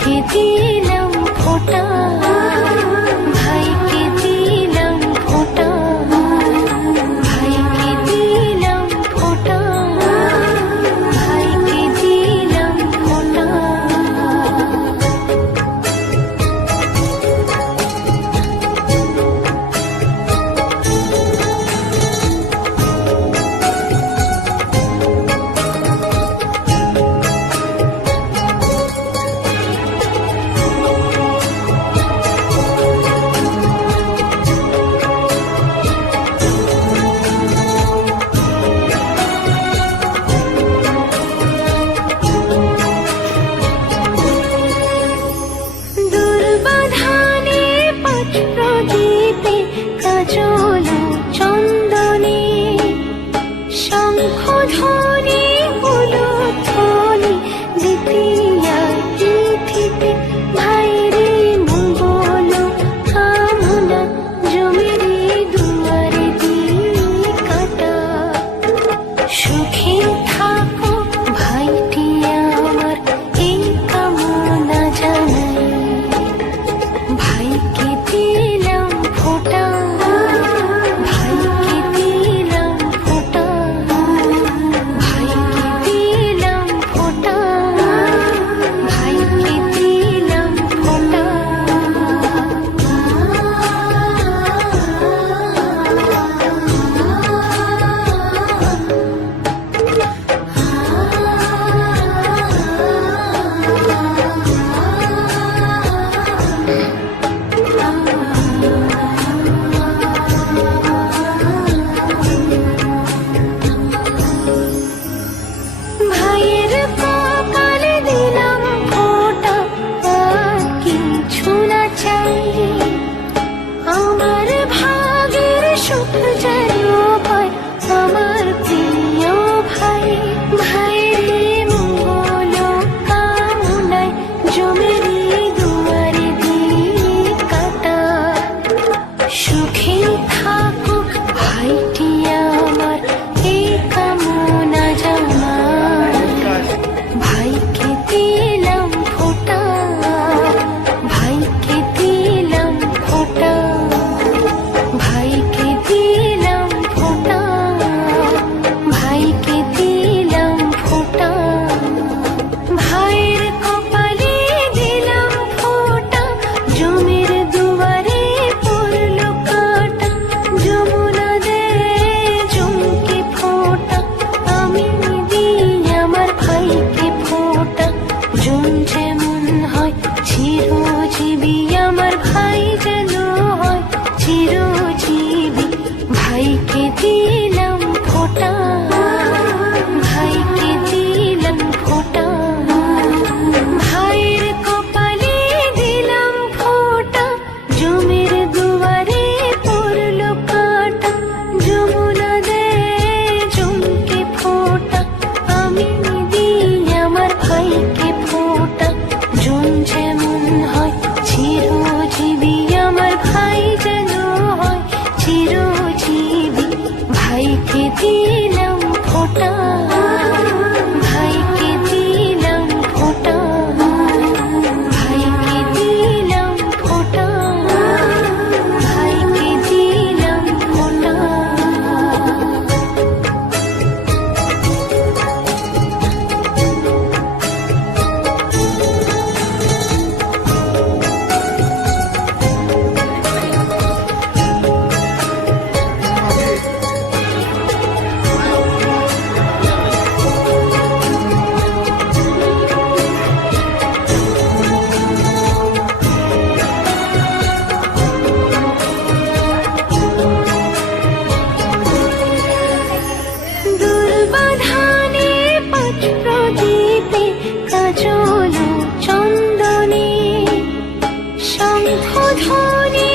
ভাইকে দিলাম ফোঁটা, ভাইকে দিলাম ফোঁটা, ভাইকে দিলাম ফোঁটা, ভাইকে দিলাম ফোঁটা। সুখে থাকো ভাইটি আমার, এই কামনা জানাই। ভাইকে দিলাম ফোঁটা, ভাইকে দিলাম ফোঁটা, ভাইকে দিলাম ফোঁটা, ভাইকে দিলাম ফোঁটা। ভাইয়ের কপালে দিলাম ফোঁটা, আর কিছু না চাই। আমার ভাগের সুখ যেন পায় আমার প্রিয় ভাই। ভাইয়ের মঙ্গল কামনায় জমিরি দুয়ারে দিই কাটা। সুখে থাকুক ভাইটি আমার, এই কামনা জানাই। ভাইকে দিলাম ফোঁটা, ভাইকে দিলাম ফোঁটা, ভাইকে দিলাম ফোঁটা, ভাইকে দিলাম ফোঁটা। ভাইয়ের কপালে দিলাম ফোঁটা, জমির দুয়ারে পড়লো কাঁটা। যমুনা দে জমকে ফোঁটা, আমি দিই আমার ভাইকে ফোঁটা। জন যেমন হয় চিরজীবী, আমার ভাই যেন হয় চিরজীবী। ভাইকে দিলাম ফোঁটা, ভাইকে দিলাম ফোঁটা। ভাইয়ের কপালে দিলাম ফোঁটা, জমির দুয়ারে পড়লো কাঁটা। যমুনা দে জমকে ফোঁটা, আমি দিই আমার ভাইকে ফোঁটা। জন যেমন হয় চিরজীবী, আমার ভাই যেন হয় চিরজীবী। ভাইকে দিলাম ফোঁটা, ভাইকে দিলাম ফোঁটা, ভাইকে দিলাম ফোঁটা, ভাইকে দিলাম ফোঁটা। দুর্বাধানে পাঁচ প্রদীপে কাজল চন্দনে, শঙ্খ ধ্বনি